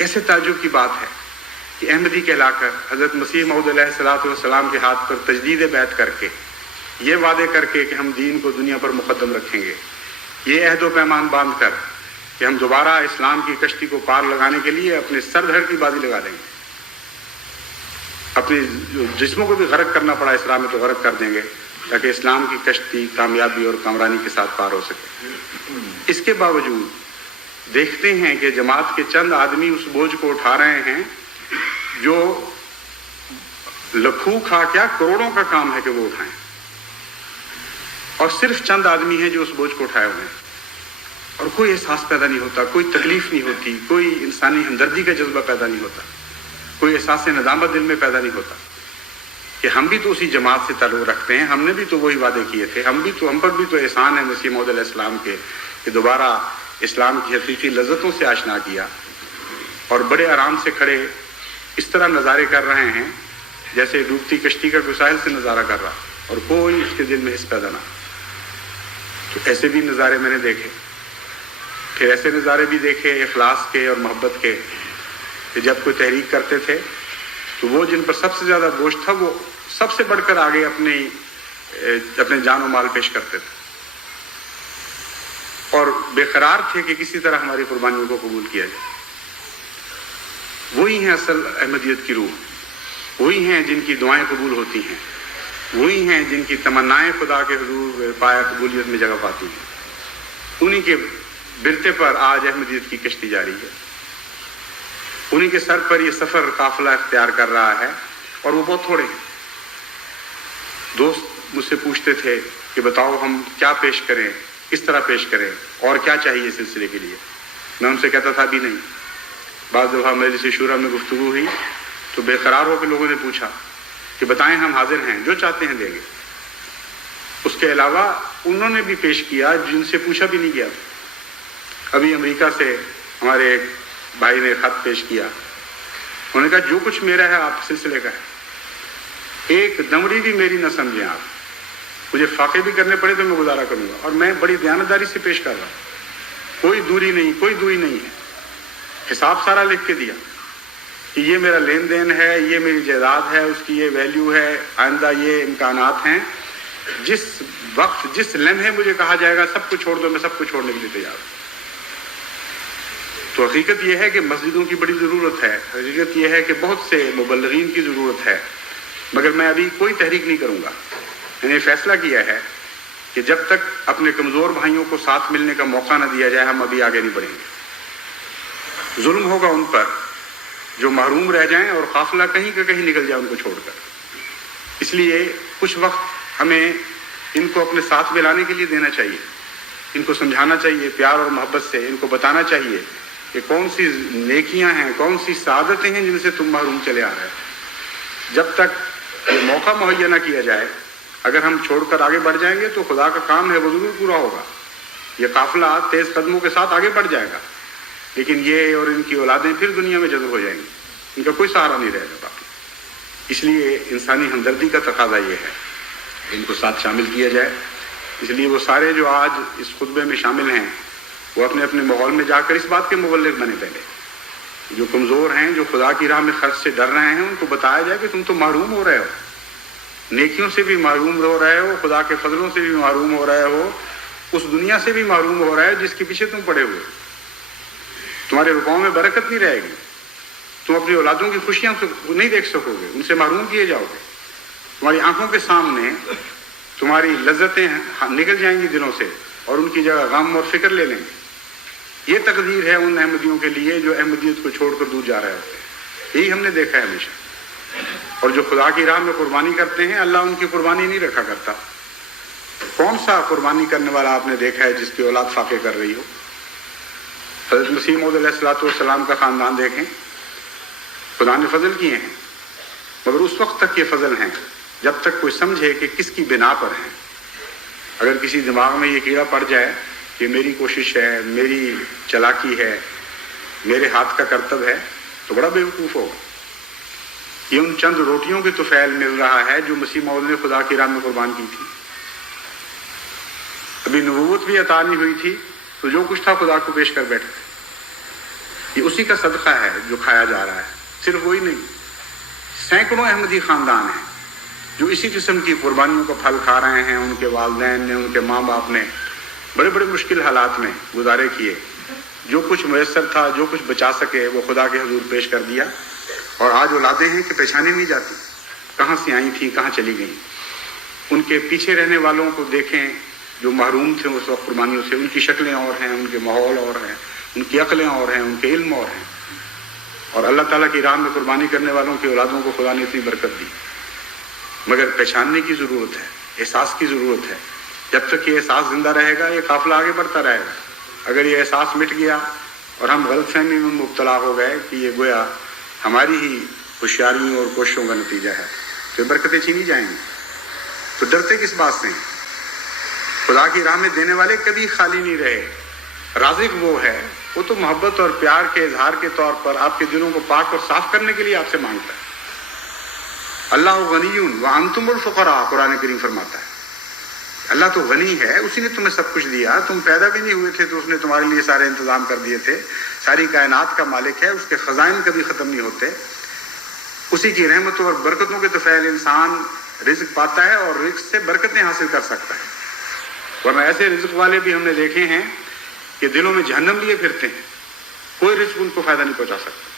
کیسے تعجب کی بات ہے کہ احمدی کہلا کر حضرت مسیح موعود علیہ الصلوۃ والسلام کے ہاتھ پر تجدید بیعت کر کے، یہ وعدے کر کے کہ ہم دین کو دنیا پر مقدم رکھیں گے، یہ عہد و پیمان باندھ کر کہ ہم دوبارہ اسلام کی کشتی کو پار لگانے کے لیے اپنے سر دھڑ کی بازی لگا دیں گے، اپنے جسموں کو بھی غرق کرنا پڑا اسلام میں تو غرق کر دیں گے، تاکہ اسلام کی کشتی کامیابی اور کامرانی کے ساتھ پار ہو سکے۔ اس کے باوجود دیکھتے ہیں کہ جماعت کے چند آدمی اس بوجھ کو اٹھا رہے ہیں جو لکھوں کھا کیا کروڑوں کا کام ہے کہ وہ اٹھائیں، اور صرف چند آدمی ہیں جو اس بوجھ کو اٹھائے ہوئے ہیں، اور کوئی احساس پیدا نہیں ہوتا، کوئی تکلیف نہیں ہوتی، کوئی انسانی ہمدردی کا جذبہ پیدا نہیں ہوتا، کوئی احساس ندامت دل میں پیدا نہیں ہوتا کہ ہم بھی تو اسی جماعت سے تعلق رکھتے ہیں، ہم نے بھی تو وہی وعدے کیے تھے، ہم پر بھی تو احسان ہے مسیح موعود علیہ السلام کے کہ دوبارہ اسلام کی حقیقی لذتوں سے آشنا کیا، اور بڑے آرام سے کھڑے اس طرح نظارے کر رہے ہیں جیسے ڈوبتی کشتی کا کوئی ساحل سے نظارہ کر رہا، اور کوئی اس کے دل میں حس پیدا نہ۔ تو ایسے بھی نظارے میں نے دیکھے، پھر ایسے نظارے بھی دیکھے اخلاص کے اور محبت کے کہ جب کوئی تحریک کرتے تھے تو وہ جن پر سب سے زیادہ بوجھ تھا وہ سب سے بڑھ کر آگے اپنے جان و مال پیش کرتے تھے، اور بے قرار تھے کہ کسی طرح ہماری قربانیوں کو قبول کیا جائے۔ وہی ہیں اصل احمدیت کی روح، وہی ہیں جن کی دعائیں قبول ہوتی ہیں، وہی ہیں جن کی تمنائیں خدا کے حضور پایا قبولیت میں جگہ پاتی ہیں۔ انہی کے برتے پر آج احمدیت کی کشتی جاری ہے، انہی کے سر پر یہ سفر قافلہ اختیار کر رہا ہے، اور وہ بہت تھوڑے ہیں۔ دوست مجھ سے پوچھتے تھے کہ بتاؤ ہم کیا پیش کریں، کس طرح پیش کریں، اور کیا چاہیے اس سلسلے کے لیے۔ میں ان سے کہتا تھا ابھی نہیں۔ بعض دفعہ مجلس شورا میں گفتگو ہوئی تو بے قرار ہو کے لوگوں نے پوچھا کہ بتائیں ہم حاضر ہیں، جو چاہتے ہیں دیں گے۔ اس کے علاوہ انہوں نے بھی پیش کیا جن سے پوچھا بھی نہیں گیا تھا۔ ابھی امریکہ سے ہمارے ایک بھائی نے خط پیش کیا، انہوں نے کہا جو کچھ میرا ہے آپ سلسلے کا ہے، ایک دمڑی بھی میری نہ سمجھیں آپ، مجھے فاقے بھی کرنے پڑے تو میں گزارا کروں گا، اور میں بڑی دیانتداری سے پیش کر رہا ہوں، کوئی دوری نہیں ہے۔ حساب سارا لکھ کے دیا کہ یہ میرا لین دین ہے، یہ میری جائیداد ہے، اس کی یہ ویلیو ہے، آئندہ یہ امکانات ہیں، جس وقت جس لمحے مجھے کہا جائے گا سب کچھ چھوڑ دو، میں سب کچھ چھوڑنے کے لیے تیار ہوں۔ تو حقیقت یہ ہے کہ مسجدوں کی بڑی ضرورت ہے، حقیقت یہ ہے کہ بہت سے مبلغین کی ضرورت ہے، مگر میں ابھی کوئی تحریک نہیں کروں گا۔ میں نے فیصلہ کیا ہے کہ جب تک اپنے کمزور بھائیوں کو ساتھ ملنے کا موقع نہ دیا جائے ہم ابھی آگے نہیں بڑھیں گے۔ ظلم ہوگا ان پر جو محروم رہ جائیں اور قافلہ کہیں کا کہیں نکل جائے ان کو چھوڑ کر۔ اس لیے کچھ وقت ہمیں ان کو اپنے ساتھ ملانے کے لیے دینا چاہیے، ان کو سمجھانا چاہیے پیار اور محبت سے، ان کو بتانا چاہیے کہ کون سی نیکیاں ہیں، کون سی سعادتیں ہیں جن سے تم محروم چلے آ رہے ہو۔ جب تک یہ موقع مہیا نہ کیا جائے، اگر ہم چھوڑ کر آگے بڑھ جائیں گے تو خدا کا کام ہے وہ ضرور پورا ہوگا، یہ قافلہ تیز قدموں کے ساتھ آگے بڑھ جائے گا، لیکن یہ اور ان کی اولادیں پھر دنیا میں جذب ہو جائیں گی، ان کا کوئی سہارا نہیں رہے گا باقی۔ اس لیے انسانی ہمدردی کا تقاضا یہ ہے ان کو ساتھ شامل کیا جائے۔ اس لیے وہ سارے جو آج اس خطبے میں شامل ہیں وہ اپنے اپنے ماحول میں جا کر اس بات کے مبلغ بنے، پہلے جو کمزور ہیں، جو خدا کی راہ میں خرچ سے ڈر رہے ہیں، ان کو بتایا جائے کہ تم تو محروم ہو رہے ہو، نیکیوں سے بھی محروم ہو رہے ہو، خدا کے فضلوں سے بھی محروم ہو رہے ہو، اس دنیا سے بھی محروم ہو رہے ہو جس کے پیچھے تم پڑے ہوئے، تمہارے رکوعوں میں برکت نہیں رہے گی، تم اپنی اولادوں کی خوشیاں نہیں دیکھ سکو گے، ان سے محروم کیے جاؤ گے، تمہاری آنکھوں کے سامنے تمہاری لذتیں نکل جائیں گی دلوں سے، اور ان کی جگہ غم اور فکر لے لیں گے۔ یہ تقدیر ہے ان احمدیوں کے لیے جو احمدیت کو چھوڑ کر دور جا رہے ہوتے ہیں، یہی ہم نے دیکھا ہے ہمیشہ۔ اور جو خدا کی راہ میں قربانی کرتے ہیں اللہ ان کی قربانی نہیں رکھا کرتا۔ کون سا قربانی کرنے والا آپ نے دیکھا ہے جس کی اولاد فاقے کر رہی ہو؟ حضرت مسیح موعود علیہ الصلوۃ والسلام کا خاندان دیکھیں، خدا نے فضل کیے ہیں، مگر اس وقت تک یہ فضل ہیں جب تک کوئی سمجھے کہ کس کی بنا پر ہیں۔ اگر کسی دماغ میں یہ کیڑا پڑ جائے کہ میری کوشش ہے، میری چلاکی ہے، میرے ہاتھ کا کرتب ہے، تو بڑا بیوقوف ہوگا۔ یہ ان چند روٹیوں کی طفیل مل رہا ہے جو مسیح موعود نے خدا کی راہ میں قربان کی تھی۔ ابھی نبوت بھی عطا نہیں ہوئی تھی تو جو کچھ تھا خدا کو پیش کر بیٹھے تھے۔ یہ اسی کا صدقہ ہے جو کھایا جا رہا ہے. صرف وہی نہیں، سینکڑوں احمدی خاندان ہیں جو اسی قسم کی قربانیوں کا پھل کھا رہے ہیں. ان کے والدین نے، ان کے ماں باپ نے بڑے بڑے مشکل حالات میں گزارے کیے. جو کچھ میسر تھا، جو کچھ بچا سکے، وہ خدا کے حضور پیش کر دیا. اور آج اولادیں ہیں کہ پہچانی نہیں جاتی کہاں سے آئی تھیں، کہاں چلی گئیں. ان کے پیچھے رہنے والوں کو دیکھیں جو محروم تھے اس وقت قربانیوں سے. ان کی شکلیں اور ہیں، ان کے ماحول اور ہیں، ان کی عقلیں اور ہیں، ان کے علم اور ہیں. اور اللہ تعالیٰ کی راہ میں قربانی کرنے والوں کی اولادوں کو خدا نے اتنی برکت دی. مگر پہچاننے کی ضرورت ہے، احساس کی ضرورت ہے. جب تک یہ احساس زندہ رہے گا یہ قافلہ آگے بڑھتا رہے گا. اگر یہ احساس مٹ گیا اور ہم غلط فہمی میں مبتلا ہو گئے کہ یہ گویا ہماری ہی ہوشیاریوں اور کوششوں کا نتیجہ ہے، تو برکتیں چھینی جائیں گی. تو ڈرتے کس بات سے؟ خدا کی راہ میں دینے والے کبھی خالی نہیں رہے. رازق وہ ہے، وہ تو محبت اور پیار کے اظہار کے طور پر آپ کے دلوں کو پاک اور صاف کرنے کے لیے آپ سے مانگتا ہے. اللہ غنی وانتم الفقراء، قرآن کریم فرماتا ہے. اللہ تو غنی ہے، اسی نے تمہیں سب کچھ دیا. تم پیدا بھی نہیں ہوئے تھے تو اس نے تمہارے لیے سارے انتظام کر دیے تھے. ساری کائنات کا مالک ہے، اس کے خزائن کبھی ختم نہیں ہوتے. اسی کی رحمتوں اور برکتوں کے طفیل انسان رزق پاتا ہے اور رزق سے برکتیں حاصل کر سکتا ہے. ورنہ ایسے رزق والے بھی ہم نے دیکھے ہیں کہ دلوں میں جہنم لیے پھرتے ہیں، کوئی رزق ان کو فائدہ نہیں پہنچا سکتا.